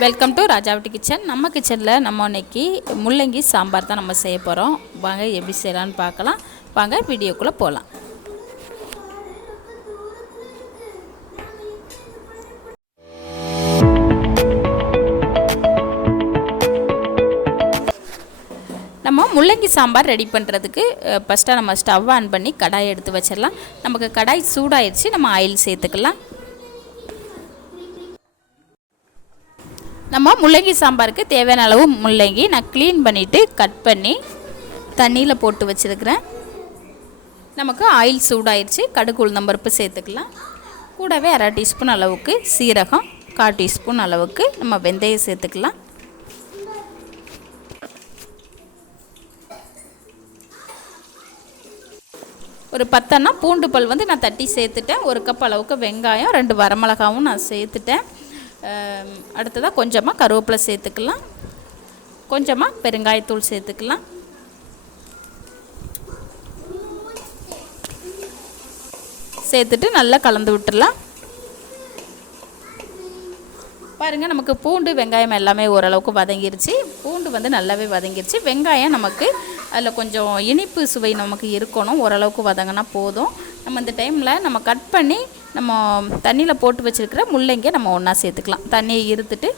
Welcome to ராஜாவட்டி kitchen நம்ம கிச்சனில் நம்ம இன்னைக்கு முள்ளங்கி சாம்பார் தான் நம்ம செய்ய போகிறோம் வாங்க எப்படி செய்யலான்னு பார்க்கலாம். வாங்க வீடியோக்குள்ளே போகலாம் நம்ம முள்ளங்கி சாம்பார் ரெடி பண்ணுறதுக்கு ஃபஸ்ட்டாக நம்ம ஸ்டவ் ஆன் பண்ணி கடாய் எடுத்து வச்சிடலாம். நமக்கு கடாய் சூடாயிடுச்சு நம்ம ஆயில் சேர்த்துக்கலாம். நம்ம முள்ளங்கி சாம்பாருக்கு தேவையான அளவு முள்ளங்கி நான் க்ளீன் பண்ணிவிட்டு கட் பண்ணி தண்ணியில் போட்டு வச்சுருக்கிறேன். நமக்கு ஆயில் சூடாயிருச்சு. கடுகு உளுந்தம்பருப்பு சேர்த்துக்கலாம். கூடவே அரை டீஸ்பூன் அளவுக்கு சீரகம் கால் டீஸ்பூன் அளவுக்கு நம்ம வெந்தயம் சேர்த்துக்கலாம். ஒரு பத்தெண்ணா பூண்டு பல் வந்து நான் தட்டி சேர்த்துட்டேன். ஒரு கப் அளவுக்கு வெங்காயம் ரெண்டு வரமிளகாவும் நான் சேர்த்துட்டேன். அடுத்ததாக கொஞ்சமாக கருவேப்பிலை சேர்த்துக்கலாம். கொஞ்சமாக பெருங்காயத்தூள் சேர்த்துக்கலாம். சேர்த்துட்டு நல்லா கலந்து விட்டுடலாம் பாருங்கள் நமக்கு பூண்டு வெங்காயம் எல்லாமே ஓரளவுக்கு வதங்கிருச்சு. பூண்டு வந்து நல்லாவே வதங்கிருச்சு. வெங்காயம் நமக்கு அதில் கொஞ்சம் இனிப்பு சுவை நமக்கு இருக்கணும். ஓரளவுக்கு வதங்கினா போதும். நம்ம இந்த டைமில் நம்ம கட் பண்ணி நம்ம தண்ணியில் போட்டு வச்சுருக்கிற முள்ளங்கியை நம்ம ஒன்றா சேர்த்துக்கலாம். தண்ணியை இருத்துட்டு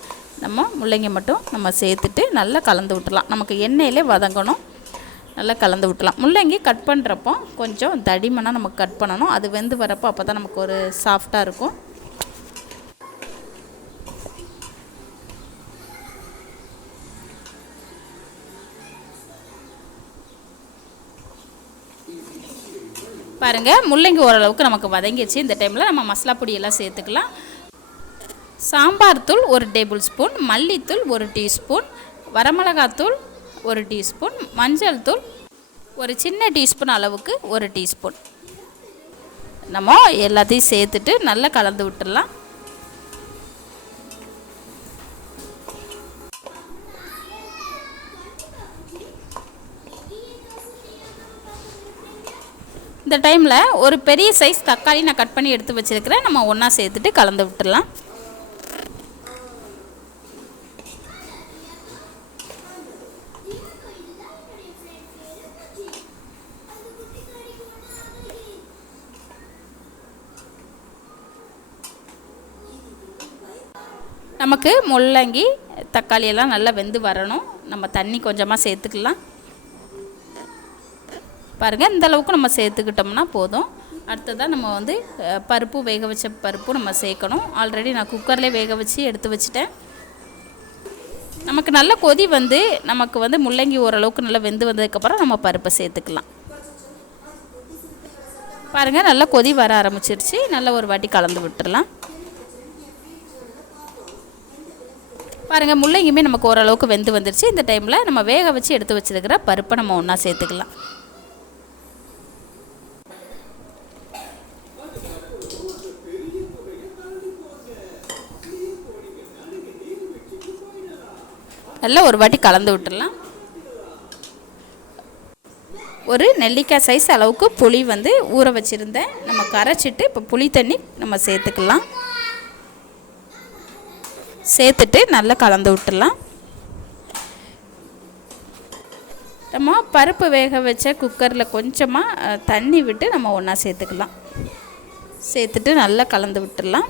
நம்ம முள்ளங்கி மட்டும் நம்ம சேர்த்துட்டு நல்லா கலந்து விட்டுலாம் நமக்கு எண்ணெயிலே வதங்கணும். நல்லா கலந்து விட்டுலாம் முள்ளங்கி கட் பண்ணுறப்போ கொஞ்சம் தடிமனாக நம்ம கட் பண்ணணும். அது வெந்து வரப்போ அப்போ தான் நமக்கு ஒரு சாஃப்டாக இருக்கும். பாருங்கள் முள்ளங்கி ஓரளவுக்கு நமக்கு வதங்கிடுச்சு. இந்த டைமில் நம்ம மசாலா பொடியெல்லாம் சேர்த்துக்கலாம். சாம்பார் தூள் ஒரு டேபிள் ஸ்பூன் மல்லித்தூள் ஒரு டீஸ்பூன் வரமிளகாத்தூள் ஒரு டீஸ்பூன் மஞ்சள் தூள் ஒரு சின்ன டீஸ்பூன் அளவுக்கு ஒரு டீஸ்பூன். நம்ம எல்லாத்தையும் சேர்த்துட்டு நல்லா கலந்து விட்டுடலாம். இந்த டைமில் ஒரு பெரிய சைஸ் தக்காளி நான் கட் பண்ணி எடுத்து வச்சுருக்கிறேன். நம்ம ஒன்றா சேர்த்துட்டு கலந்து விட்டுடலாம். நமக்கு முள்ளங்கி தக்காளி எல்லாம் நல்லா வெந்து வரணும். நம்ம தண்ணி கொஞ்சமாக சேர்த்துக்கலாம். பாருங்கள் இந்த அளவுக்கு நம்ம சேர்த்துக்கிட்டோம்னா போதும். அடுத்ததாக நம்ம வந்து பருப்பு வேக வச்ச பருப்பு நம்ம சேர்க்கணும். ஆல்ரெடி நான் குக்கர்லேயே வேக வச்சு எடுத்து வச்சுட்டேன். நமக்கு நல்ல கொதி வந்து நமக்கு வந்து முள்ளங்கி ஓரளவுக்கு நல்லா வெந்து வந்ததுக்கப்புறம் நம்ம பருப்பை சேர்த்துக்கலாம். பாருங்கள் நல்லா கொதி வர ஆரம்பிச்சிருச்சு. நல்லா ஒரு வாட்டி கலந்து விட்டுடலாம் பாருங்கள் முள்ளங்கியுமே நமக்கு ஓரளவுக்கு வெந்து வந்துருச்சு. இந்த டைமில் நம்ம வேக வச்சு எடுத்து வச்சுருக்கிற பருப்பை நம்ம ஒன்றா சேர்த்துக்கலாம். நல்லா ஒரு வாட்டி கலந்து விட்டுடலாம். ஒரு நெல்லிக்காய் சைஸ் அளவுக்கு புளி வந்து ஊற வச்சுருந்தேன். நம்ம கரைச்சிட்டு இப்போ புளி தண்ணி நம்ம சேர்த்துக்கலாம். சேர்த்துட்டு நல்லா கலந்து விட்டுடலாம். நம்ம பருப்பு வேக வச்ச குக்கரில் கொஞ்சமாக தண்ணி விட்டு நம்ம ஒன்றா சேர்த்துக்கலாம். சேர்த்துட்டு நல்லா கலந்து விட்டுடலாம்.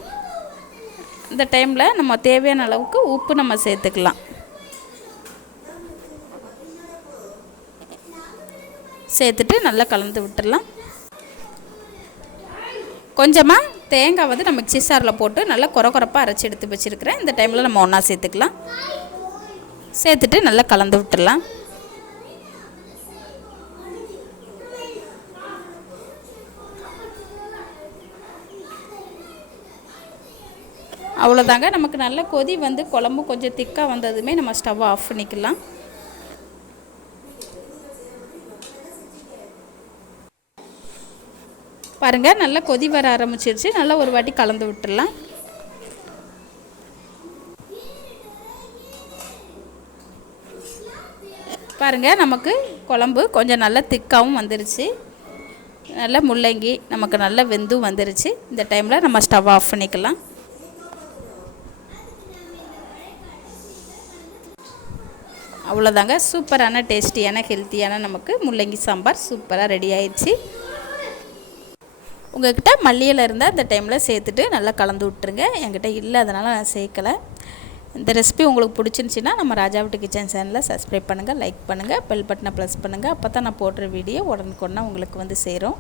இந்த டைமில் நம்ம தேவையான அளவுக்கு உப்பு நம்ம சேர்த்துக்கலாம். சேர்த்துட்டு நல்லா கலந்து விட்டுடலாம் கொஞ்சமாக தேங்காய் வந்து நம்ம சிசாரில் போட்டு நல்லா குறை குறைப்பாக அரைச்சி எடுத்து வச்சுருக்கிறேன். இந்த டைமில் நம்ம ஒன்றா சேர்த்துக்கலாம். சேர்த்துட்டு நல்லா கலந்து விட்டுடலாம் அவ்வளோதாங்க நமக்கு நல்ல கொதி வந்து குழம்பு கொஞ்சம் திக்காக வந்ததுமே நம்ம ஸ்டவ் ஆஃப் பண்ணிக்கலாம். பாருங்கள் நல்லா கொதி வர ஆரம்பிச்சிருச்சு. நல்லா ஒரு வாட்டி கலந்து விட்டுடலாம் பாருங்கள் நமக்கு குழம்பு கொஞ்சம் நல்லா திக்காகவும் வந்துருச்சு. நல்லா முள்ளங்கி நமக்கு நல்லா வெந்தும் வந்துருச்சு. இந்த டைமில் நம்ம ஸ்டவ் ஆஃப் பண்ணிக்கலாம். அவ்வளோதாங்க சூப்பரான டேஸ்டியான ஹெல்த்தியான நமக்கு முள்ளங்கி சாம்பார் சூப்பராக ரெடி ஆயிடுச்சு. உங்கள்கிட்ட மல்லியில் இருந்தால் அந்த டைமில் சேர்த்துட்டு நல்லா கலந்து விட்டுருங்க. என்கிட்ட இல்லை அதனால் நான் சேர்க்கலை. இந்த ரெசிபி உங்களுக்கு பிடிச்சிருந்துச்சின்னா நம்ம ராஜா வீட்டு கிச்சன் சேனலில் சப்ஸ்கிரைப் பண்ணுங்கள் லைக் பண்ணுங்கள் பெல் பட்டனை ப்ளஸ் பண்ணுங்கள் அப்போ தான் நான் போடுற வீடியோ உடனுக்குடனே உங்களுக்கு வந்து சேரும்.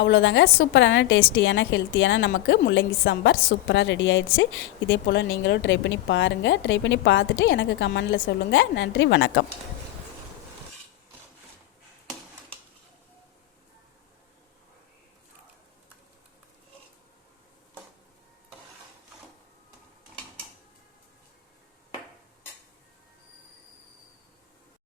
அவ்வளோதாங்க சூப்பரான டேஸ்டியான ஹெல்த்தியான நமக்கு முள்ளங்கி சாம்பார் சூப்பராக ரெடி ஆயிடுச்சு. இதே போல் நீங்களும் ட்ரை பண்ணி பாருங்கள் ட்ரை பண்ணி பார்த்துட்டு எனக்கு கமெண்டில் சொல்லுங்கள் நன்றி வணக்கம்.